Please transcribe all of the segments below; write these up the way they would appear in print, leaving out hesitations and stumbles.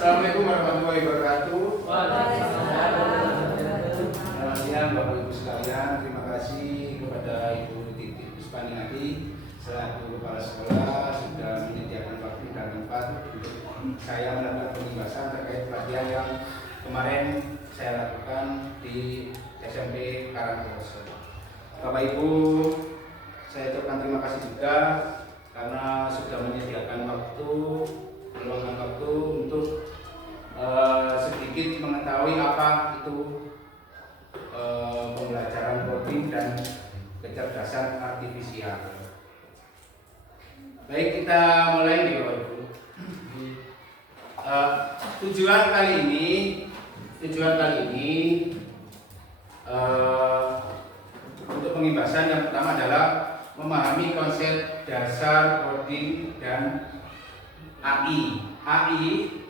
Assalamualaikum warahmatullahi wabarakatuh. Waalaikumsalam. Selamat siang Bapak Ibu sekalian. Terima kasih kepada Ibu Titi Puspaniati selaku kepala sekolah sudah menyediakan waktu dan tempat untuk saya melakukan pembahasan terkait pelatihan yang kemarin saya lakukan di SMP Karangkoso. Bapak Ibu, saya ucapkan terima kasih juga karena sudah menyediakan waktu, meluangkan waktu untuk sedikit mengetahui apa itu pembelajaran coding dan kecerdasan artifisial. Baik, kita mulai nih Bapak Ibu. Tujuan kali ini untuk pembahasan yang pertama adalah memahami konsep dasar coding dan AI. AI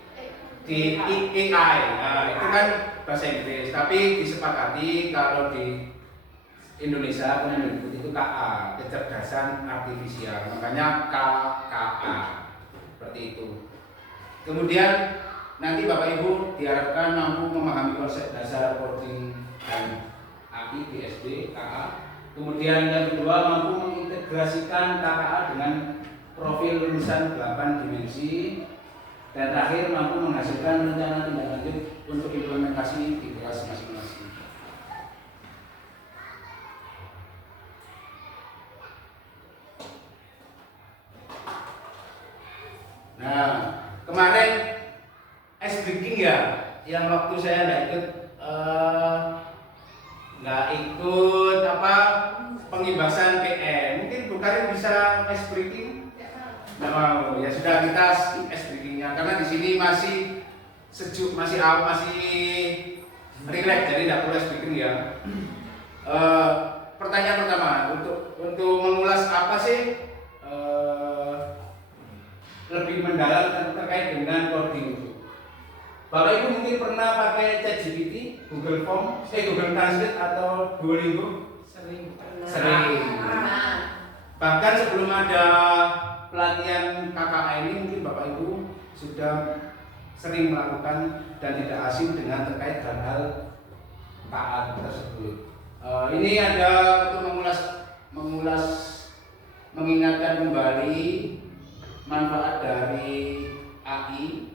di AI, itu kan bahasa Inggris, tapi disepakati kalau di Indonesia Kemendikbud itu KA, kecerdasan artifisial, makanya KKA, seperti itu. Kemudian nanti Bapak Ibu diharapkan mampu memahami konsep dasar coding dan AI di SD KA. Kemudian yang kedua mampu mengintegrasikan KKA dengan profil lulusan 8 dimensi. Dan terakhir mampu menghasilkan rencana tindak lanjut untuk implementasi di kelas masing-masing. Nah, kemarin ice breaking ya, yang waktu saya nggak ikut pengibasan PN. Mungkin Bu Karin bisa ice breaking? Nggak mau. Ya sudah, kita skip ice breakingnya karena di sini masih sejuk, masih relax, jadi tidak perlu ice breaking ya. Pertanyaan pertama untuk mengulas apa sih lebih mendalam terkait dengan coding itu. Bapak Ibu mungkin pernah pakai ChatGPT, Google Form, Google Translate atau Duolingo? Sering. Bahkan sebelum ada pelatihan KKA ini mungkin Bapak Ibu sudah sering melakukan dan tidak asing dengan terkait hal KA tersebut. Ini ada untuk mengingatkan kembali manfaat dari AI.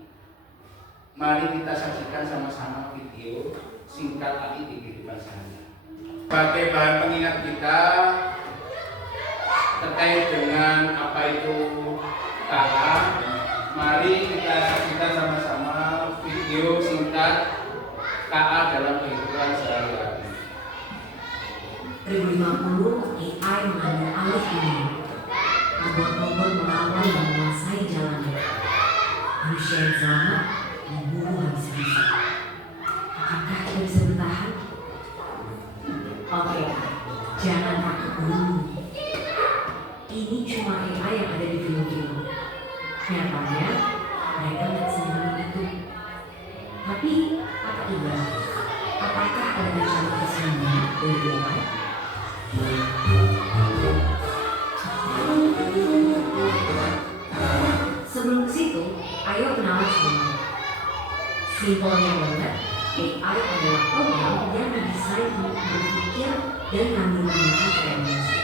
Mari kita saksikan sama-sama video singkat AI di kehidupan sehari-hari. Sebagai bahan pengingat kita terkait dengan apa itu KA, mari kita saksikan sama-sama video singkat KA dalam kehidupan sehari-hari. 2050 AI mengambil alih dunia. Robot-robot melawan dan menguasai jalannya. Manusia yang selamat dibunuh habis-habisan. Apakah kita bisa bertahan? Oke, jangan takut dulu. Ini cuma AI yang ada di film-film. Nyatanya, mereka nggak sendiri itu. Tapi, apa iya? Apakah ada rencana kesini dari AI? Sebelum ke situ, ayo kenalan semuanya. Simpelnya banget, AI adalah program yang didesain untuk berpikir dan mengambil kreasi.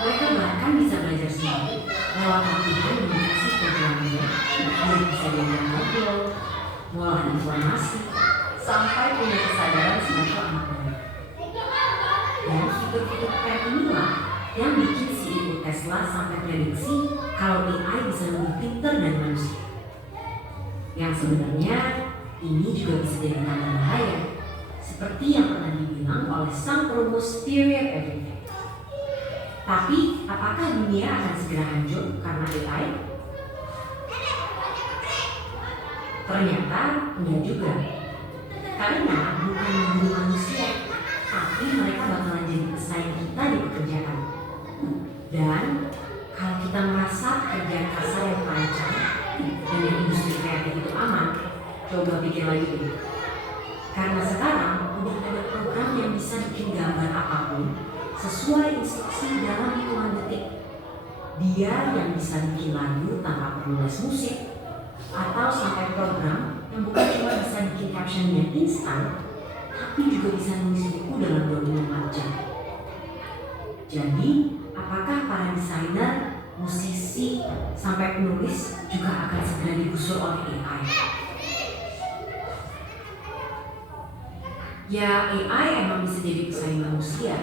Mereka bahkan bisa belajar sendiri lewat latihan dan dikasih programnya, dari bisa diajar ngobrol, mengolahan informasi, sampai punya kesadaran sebagai anak muda. Dan fitur-fitur keren inilah yang bikin CEO Tesla sampai prediksi kalau AI bisa lebih pintar dari manusia. Yang sebenarnya ini juga bisa jadi tanda bahaya, seperti yang pernah dibilang oleh sang perumus Theory of Everything. Tapi apakah dunia akan segera hancur karena AI? Ternyata enggak juga. Karena bukan membunuh manusia, tapi mereka bakalan jadi pesaing kita di pekerjaan. Dan kalau kita merasa kerjaan kasar yang terancam dan yang industri kreatif itu aman, coba pikir lagi deh. Karena sekarang udah ada program yang bisa bikin gambar apapun sesuai instruksi dalam hitungan detik. Dia yang bisa bikin lagu tanpa perlu les musik, atau sampai captionnya instan, tapi juga bisa nulis buku dalam 24 jam. Jadi, apakah para desainer, musisi, sampai penulis juga akan segera digusur oleh AI? Ya, AI emang bisa jadi pesaing manusia,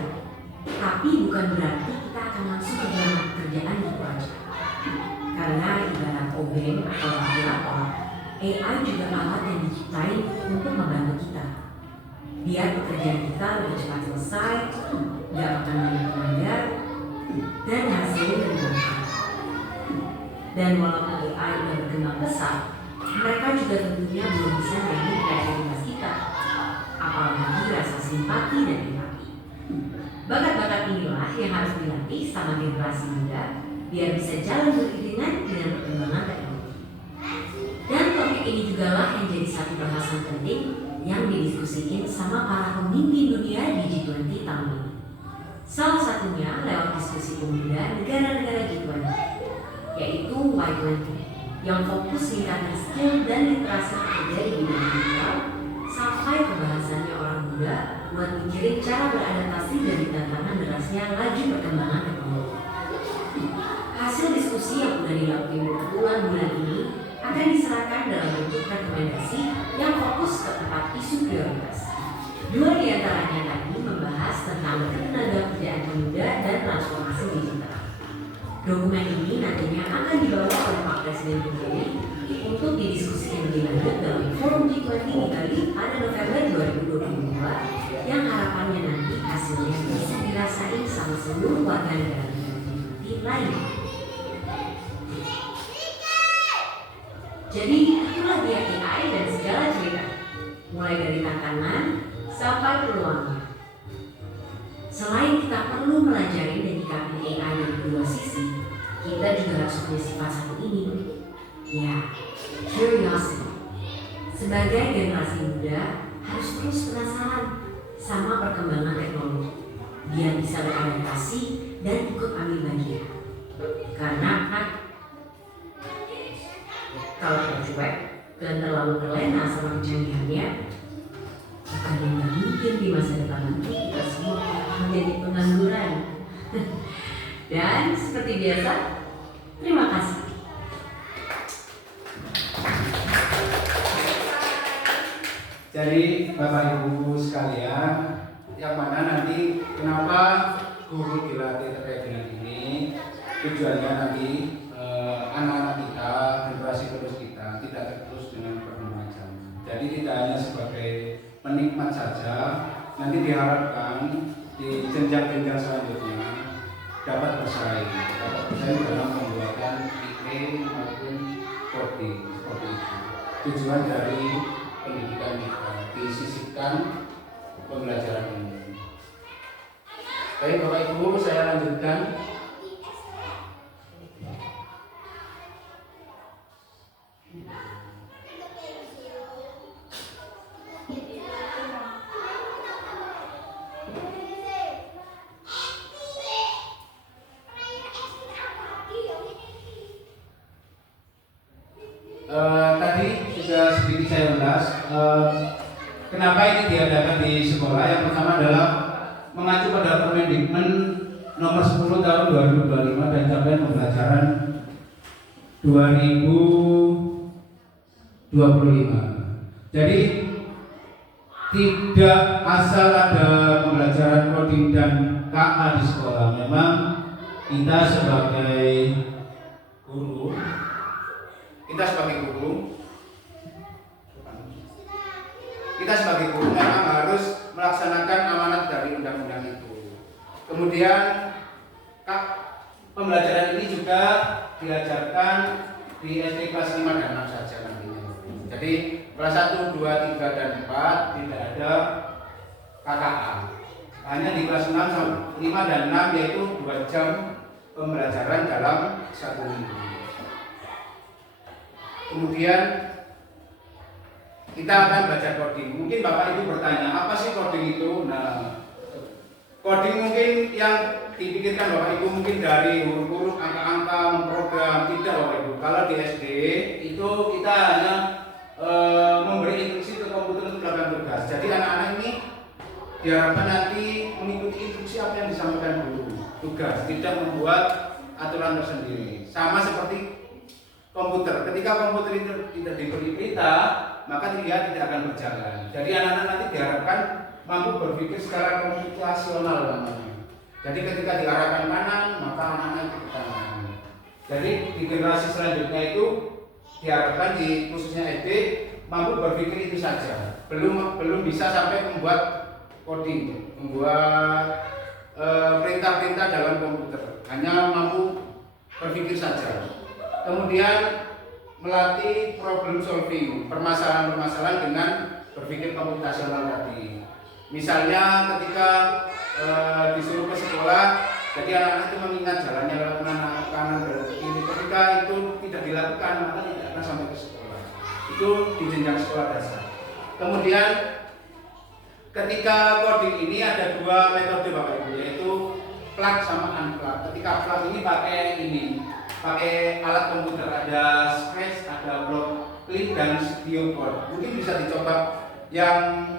tapi bukan berarti kita akan langsung kehilangan pekerjaan gitu aja. Karena ibarat obeng atau ventilator, AI juga alat yang diciptain untuk membantu kita. Biar pekerjaan kita lebih cepat selesai, gak akan banyak tenaga, dan hasilnya lebih bermanfaat. Dan walaupun AI udah berkembang pesat, mereka juga tentunya belum bisa mainin kreativitas kita, apalagi rasa simpati dan empati. Bakat-bakat inilah yang harus dilatih sama generasi muda biar bisa jalan beriringan dengan perkembangan teknologi. Dan topik ini juga lah yang jadi satu bahasan penting yang didiskusikan sama para pemimpin dunia di G20 tahun ini. Salah satunya lewat diskusi pemuda negara-negara G20, yaitu Y20, yang fokus meningkatkan skill dan literasi kerja di bidang digital, sampai pembahasannya orang muda buat mikirin cara beradaptasi dari tantangan derasnya laju perkembangan teknologi. Hasil diskusi yang sudah dilakukan bulan-bulan ini akan diserahkan dalam bentuk rekomendasi yang fokus ke 4 isu prioritas. 2 diantaranya tadi membahas tentang ketenagakerjaan pemuda dan transformasi digital. Dokumen ini nantinya akan dibawa oleh Pak Presiden Jokowi untuk didiskusikan lebih lanjut dalam forum G20 di Bali pada November 2022 yang harapannya nanti hasilnya bisa dirasain sama seluruh warga negara G20 lainnya. Jadi itulah dia AI dan segala cerita, mulai dari tantangan sampai peluangnya. Selain kita perlu melajari dan menyikapi AI dari dua sisi, kita juga harus punya sifat satu ini, ya, curiosity. Sebagai generasi muda harus terus penasaran sama perkembangan teknologi, biar bisa beradaptasi dan ikut ambil bagian. Karena kalau kita cuek dan terlalu terlena sama kecanggihannya, akan yang mungkin di masa depan nanti kita semua menjadi pengangguran. Dan seperti biasa, terima kasih. Jadi Bapak Ibu sekalian, yang mana nanti kenapa guru dilatih terkait dengan ini, tujuannya nanti anak-anak kita, generasi terus kita tidak terus dengan perkembangan zaman. Jadi tidak hanya sebagai penikmat saja, nanti diharapkan di jenjang-jenjang selanjutnya dapat bersaing dalam pembuatan IT maupun coding seperti itu. Tujuan dari pendidikan kita disisipkan pembelajaran ini. Baik Bapak Ibu, saya lanjutkan. Tadi sudah sedikit saya ulas kenapa ini diadakan di sekolah. Yang pertama adalah mengacu pada Permendikmen nomor 10 tahun 2025 dan capaian pembelajaran 2025. Jadi tidak asal ada pembelajaran coding dan KA di sekolah. Memang kita sebagai guru memang harus melaksanakan amanat dari undang-undang itu. Kemudian pembelajaran ini juga diajarkan di SD kelas 5 dan 6 saja nantinya. Jadi kelas 1, 2, 3, dan 4 tidak ada KKA. Hanya di kelas 5 dan 6 yaitu 2 jam pembelajaran dalam 1 minggu. Kemudian kita akan belajar coding. Mungkin Bapak Ibu bertanya, apa sih coding itu? Nah, coding mungkin yang dipikirkan Bapak Ibu mungkin dari huruf-huruf, angka-angka, memprogram. Tidak Bapak Ibu. Kalau di SD itu kita hanya memberi instruksi ke komputer untuk diharapkan nanti mengikuti instruksi apa yang disampaikan guru. Tugas, tidak membuat aturan tersendiri. Sama seperti komputer. Ketika komputer itu tidak diberi perintah, maka dia tidak akan berjalan. Jadi anak-anak nanti diharapkan mampu berpikir secara komputasional namanya. Jadi ketika diarahkan kanan, maka anak-anak itu ke kanan. Jadi di generasi selanjutnya itu diharapkan di khususnya SD mampu berpikir itu saja. Belum bisa sampai membuat coding, membuat perintah-perintah dalam komputer. Hanya mampu berpikir saja. Kemudian melatih problem solving, permasalahan-permasalahan dengan berpikir komputasional tadi. Misalnya ketika disuruh ke sekolah, jadi anak-anak itu mengingat jalannya lewat mana, kanan, kiri. Ketika itu tidak dilakukan, maka tidak akan sampai ke sekolah. Itu di jenjang sekolah dasar. Kemudian ketika coding ini ada dua metode Bapak Ibu, yaitu plug sama unplug. Ketika plug ini pakai alat komputer, ada scratch, ada block click dan video code. Mungkin bisa dicoba yang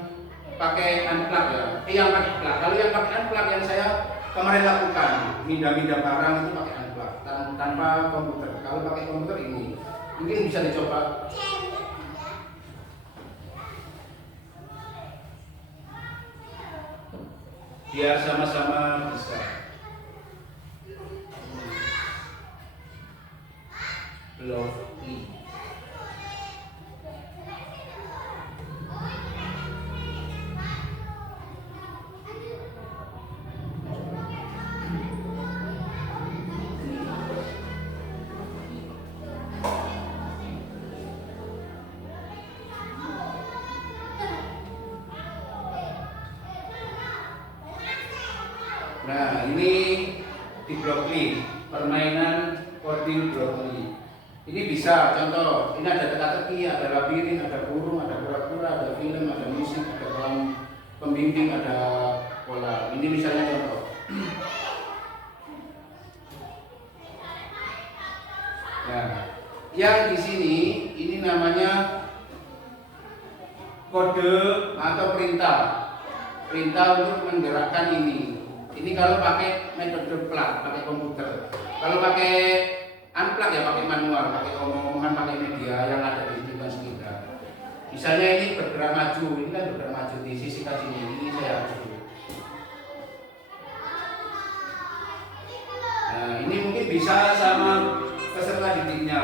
pakai unplug ya. Yang pakai plug. Kalau yang pakai unplug yang saya kemarin lakukan, mindah-mindah barang itu pakai unplug tanpa komputer. Kalau pakai komputer ini mungkin bisa dicoba. Biar sama-sama bisa. Block click. Nah, ini di brokoli, permainan coding brokoli. Ini bisa, contoh, ini ada teka-teki, ada labirin, ada burung, ada kura-kura, ada film, ada musik, ada kolam pembimbing, ada bola. Ini misalnya contoh. Nah, yang di sini ini namanya kode atau perintah. Perintah untuk menggerakkan ini. Ini kalau pakai metode plug, pakai komputer. Kalau pakai unplug ya pakai manual, pakai omongan, pakai media yang ada di lingkungan sekitar. Misalnya ini bergerak maju, ini kan bergerak maju di sisi sini, ini saya harus dulu. Nah, ini mungkin bisa sama peserta didiknya.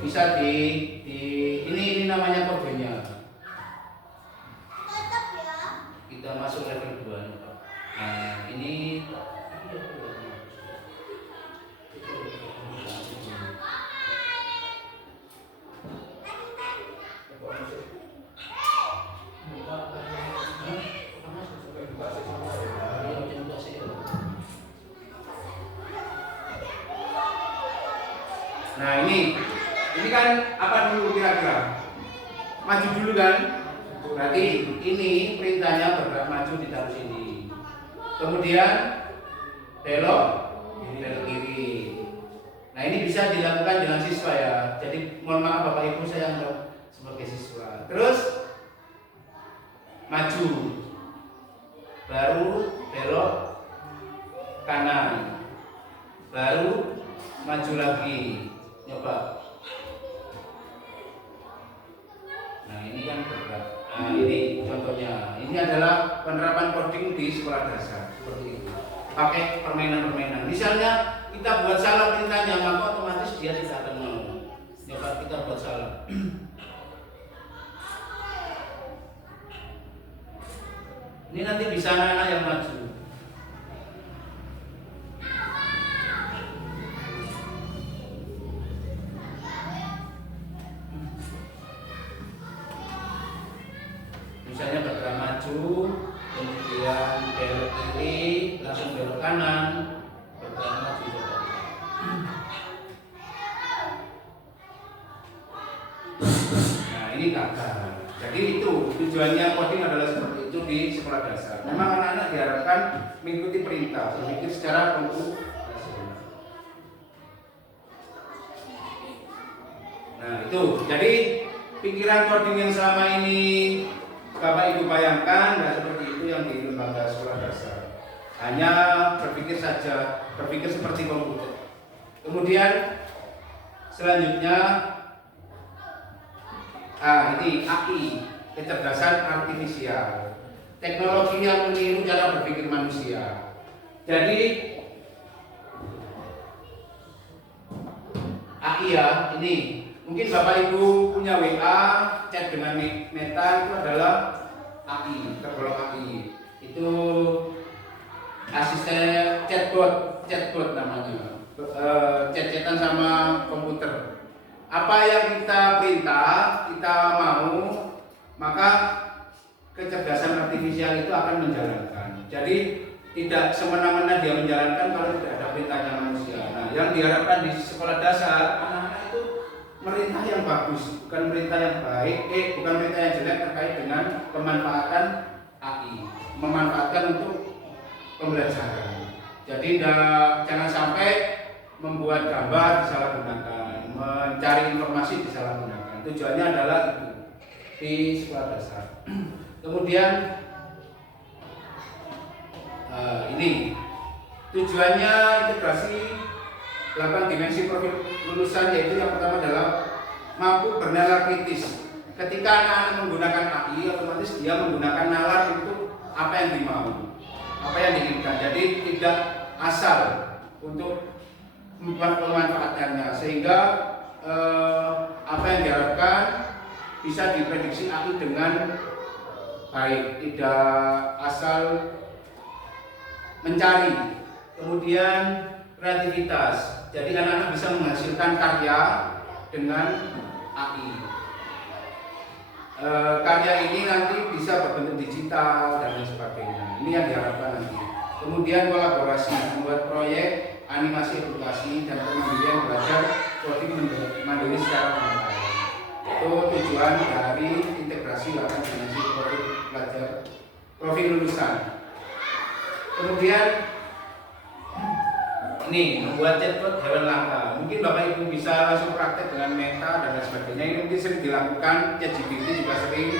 Bisa ini namanya kodenya. Kita masuk level 2 nih, Pak. Nah, ini Nah, ini kan apa dulu kira-kira? Maju dulu kan? Berarti ini perintahnya bergerak maju ditaruh sini. Kemudian belok kiri. Nah, ini bisa dilakukan dengan siswa ya. Jadi mohon maaf Bapak Ibu, saya anggap sebagai siswa. Terus maju, baru belok kanan, baru maju lagi. Coba. Nah, ini kan bergerak. Nah, ini contohnya. Ini adalah penerapan coding di sekolah dasar seperti itu. Pakai permainan-permainan. Misalnya kita buat salah perintahnya, maka otomatis dia tidak akan mau. Coba kita buat salah. Ini nanti bisa anak-anak yang maju. Misalnya bergerak maju, kemudian belok kiri, langsung belok kanan, bergerak maju. Nah, ini kakak. Jadi itu tujuannya coding adalah seperti itu di sekolah dasar. Memang anak-anak diharapkan mengikuti perintah, berpikir secara komputasional. Nah, itu. Jadi pikiran coding yang selama ini Bapak Ibu bayangkan nggak seperti itu yang di lembaga sekolah dasar. Hanya berpikir saja, berpikir seperti komputer. Kemudian selanjutnya ini AI, kecerdasan artifisial, teknologi yang meniru cara berpikir manusia. Jadi AI ya, ini mungkin Bapak Ibu punya WA, chat dengan Meta, itu adalah AI, tergolong AI. Itu asisten chatbot namanya, chat-chatan sama komputer. Apa yang kita perintah, kita mau, maka kecerdasan artifisial itu akan menjalankan. Jadi tidak semena-mena dia menjalankan kalau tidak ada perintahnya manusia. Nah, yang diharapkan di sekolah dasar, anak-anak itu merintah yang bagus, bukan merintah yang baik, bukan merintah yang jelek terkait dengan pemanfaatan AI, memanfaatkan untuk pembelajaran. Jadi jangan sampai membuat gambar disalahgunakan, mencari informasi disalahgunakan. Tujuannya adalah itu di sekolah dasar. Kemudian ini tujuannya integrasi 8 dimensi profil lulusan, yaitu yang pertama adalah mampu bernalar kritis. Ketika anak-anak menggunakan AI, otomatis dia menggunakan nalar untuk apa yang dimau, apa yang diinginkan. Jadi tidak asal untuk memanfaatkannya, sehingga apa yang diharapkan bisa diprediksi AI dengan baik, tidak asal mencari. Kemudian kreativitas, jadi anak-anak bisa menghasilkan karya dengan AI. Karya ini nanti bisa berbentuk digital dan lain sebagainya. Ini yang diharapkan nanti. Kemudian kolaborasi, membuat proyek animasi edukasi dan kemandirian belajar coding mandiri secara online. Itu tujuan dari integrasi 8 dimensi profil pelajar, profil lulusan. Kemudian ini membuat chatbot hewan langka. Mungkin Bapak Ibu bisa langsung praktek dengan Meta dan lain sebagainya. Ini mungkin sering dilakukan. ChatGPT juga sering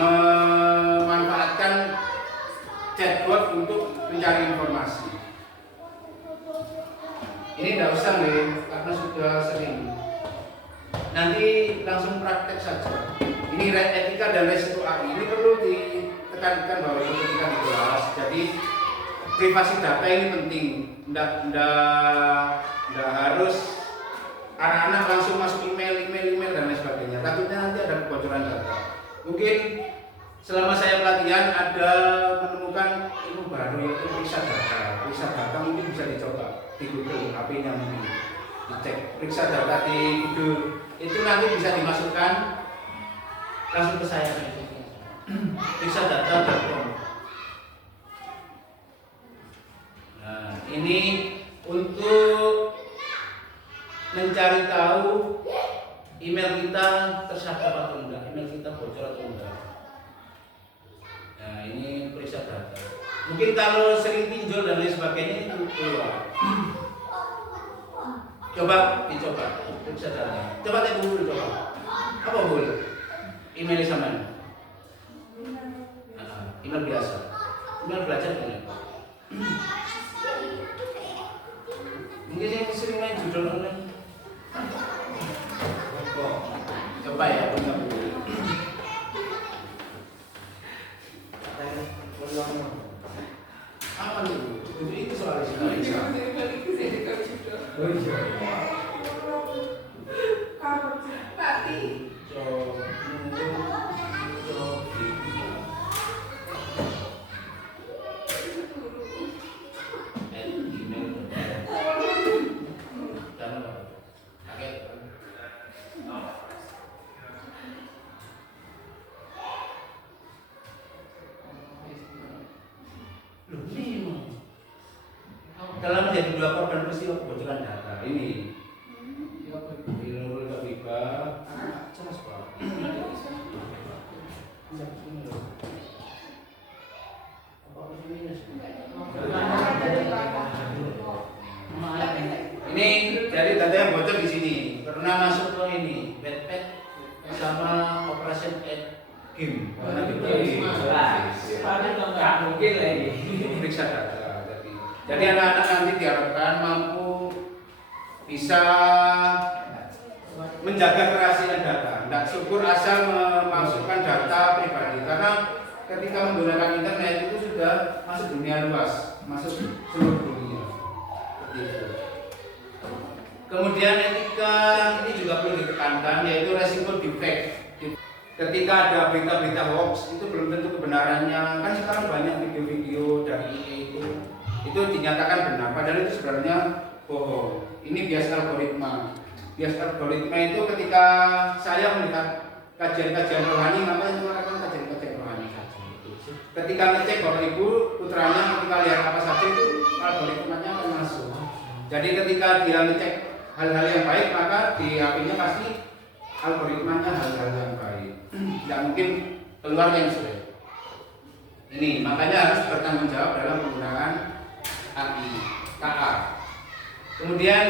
memanfaatkan chatbot untuk mencari informasi. Ini tidak usah nih, karena sudah sering. Nanti langsung praktek saja. Ini etika dan resiko AI. Ini perlu ditekankan bahwa itu ketika dibahas. Jadi privasi data ini penting. Tidak harus anak-anak langsung masuk email dan lain sebagainya. Takutnya nanti ada kebocoran data. Mungkin selama saya pelatihan ada menemukan ilmu baru, yaitu periksa data. Periksa data mungkin bisa dicoba di Google, HP-nya mungkin dicek. Periksa data di Google itu nanti bisa dimasukkan langsung ke saya. Periksa data.com. Nah, ini untuk mencari tahu email kita tersangkap atau enggak, email kita bocor atau enggak. Nah, ini periksa data. Mungkin kalau sering pinjol dan lain sebagainya itu keluar. Coba dicoba periksa data. Coba tanya Google, coba. Apa Google? Email sama email biasa. Email belajar kan? Mungkin yang sering main judul online. Coba ya, punya Google. Apa nih? Itu soal Indonesia. Oh iya. Dalam menjadi 2 korban peristiwa kebocoran data ini, jelas Pak. Ini dari data yang bocor di sini, karena masuk ke ini, Wattpad sama BIM. Jelas. Nggak mungkin lagi. Periksa data. Jadi anak-anak nanti diharapkan mampu bisa menjaga kerahasiaan data. Tidak syukur asal memasukkan data pribadi, karena ketika menggunakan internet itu sudah masuk dunia luas, masuk seluruh dunia. Seperti itu. Kemudian etika ini juga perlu ditekankan, yaitu resiko defect. Ketika ada berita-berita hoax itu belum tentu kebenarannya. Kan sekarang banyak video-video dari itu dinyatakan benar, padahal itu sebenarnya bohong. Ini bias algoritma. Bias algoritma itu ketika saya melihat kajian-kajian rohani, maka itu akan kajian-kajian rohani. Ketika ngecek Bapak Ibu putranya ketika lihat apa saja itu algoritmanya akan masuk. Jadi ketika dia ngecek hal-hal yang baik, maka di HP-nya pasti algoritmanya hal-hal yang baik. Tidak mungkin keluar yang jelek. Ini makanya harus bertanggung jawab dalam penggunaan AI, KA. Kemudian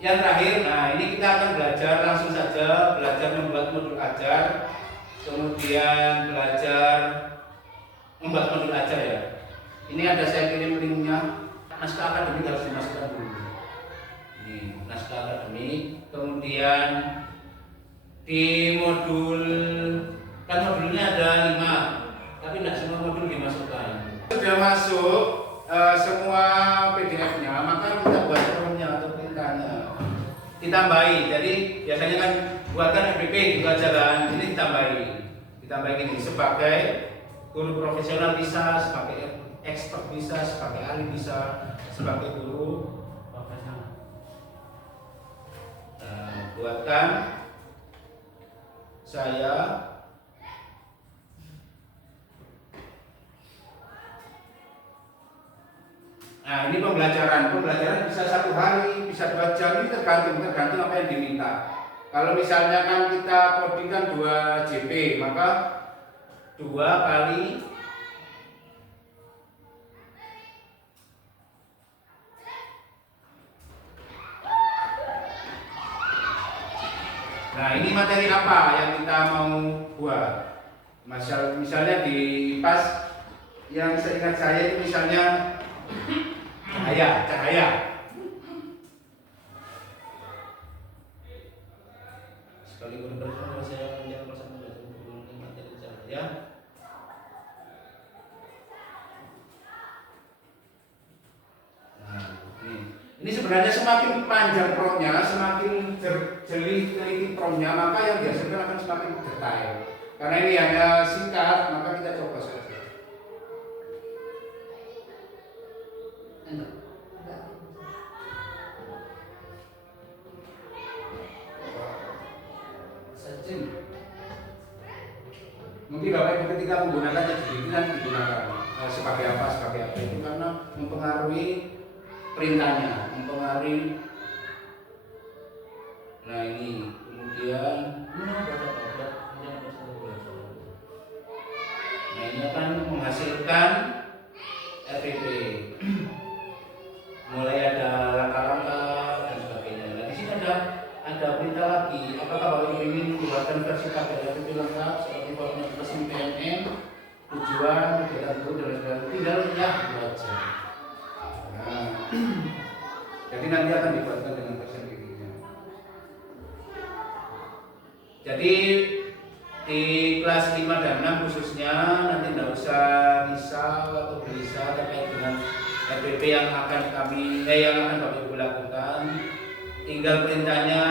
yang terakhir, nah ini kita akan belajar langsung saja, belajar membuat modul ajar, kemudian belajar membuat modul ajar ya. Ini ada saya kirim linknya. Naskah akademik harus dimasukkan dulu. Ini naskah akademik, kemudian di modul, kan modulnya ada 5, tapi tidak semua modul dimasukkan. Sudah masuk semua PDF-nya, maka kita buat formnya atau perintahnya, ditambahi. Jadi biasanya kan buatkan FPP juga jalan, ini ditambahi gini, sebagai guru profesional bisa, sebagai expert bisa, sebagai ahli bisa, sebagai guru profesional. Buatkan saya Nah ini pembelajaran bisa 1 hari, bisa 2 jam, ini tergantung apa yang diminta. Kalau misalnya kan kita coding kan 2 JP, maka 2 kali Nah ini materi apa yang kita mau buat? Misalnya di PAS yang seingat saya itu misalnya cahaya. Sekali berbeda saya yang bersama materi cahaya. Nah, ini sebenarnya semakin panjang promnya, semakin jeli teliti promnya, maka yang dihasilkan akan semakin detail. Karena ini hanya singkat, maka kita coba saja. Mungkin Bapak Ibu ketika menggunakan ChatGPT kan digunakan sebagai apa itu karena mempengaruhi perintahnya, mempengaruhi. Nah ini kemudian nah ini akan menghasilkan RPP. Mulai ada langkah-langkah dan sebagainya. Nah di sini ada perintah lagi. Apakah Bapak Ibu ingin membuatkan versi KPRPP lengkap seperti format resmi PNM, tujuan, kegiatan itu dan sebagainya? Tinggal ya aja. Nah, jadi nanti akan dibuatkan dengan versi dirinya. Jadi di kelas 5 dan 6 khususnya nanti tidak usah risau atau gelisah terkait dengan RPP yang akan Bapak Ibu lakukan. Tinggal perintahnya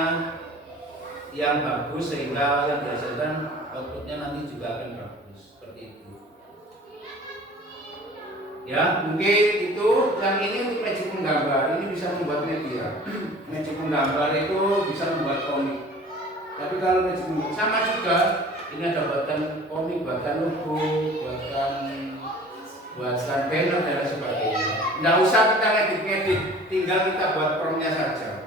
yang bagus sehingga yang dihasilkan outputnya nanti juga akan bagus seperti itu. Ya mungkin itu yang ini untuk magic menggambar, ini bisa membuat media. Magic menggambar itu bisa membuat komik. Tapi kalau magic sama juga, ini ada buatan komik, buatan logo, buatan banner dan sebagainya. Nggak usah kita ngedit, tinggal kita buat promnya saja.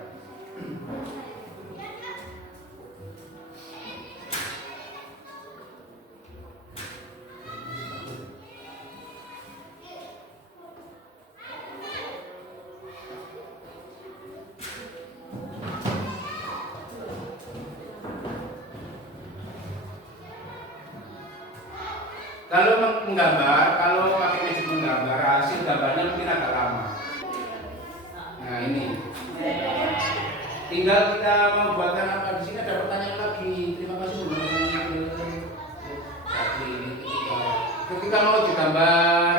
Kalau menggambar, kalau pakai magic menggambar, hasil gambarnya mungkin agak lama. Nah ini. Tinggal kita membuatkan apa di sini ada pertanyaan lagi. Terima kasih Bu. Ketika mau digambar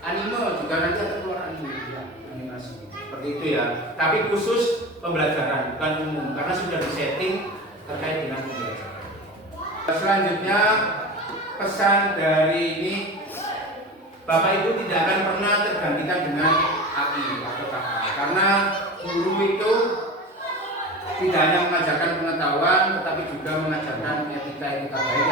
anime juga nanti akan keluar anime ya, animasi. Seperti itu ya. Tapi khusus pembelajaran bukan umum karena sudah disetting terkait dengan pembelajaran. Selanjutnya pesan dari ini, Bapak Ibu tidak akan pernah tergantikan dengan AI atau KA karena guru itu tidak hanya mengajarkan pengetahuan tetapi juga mengajarkan etika baik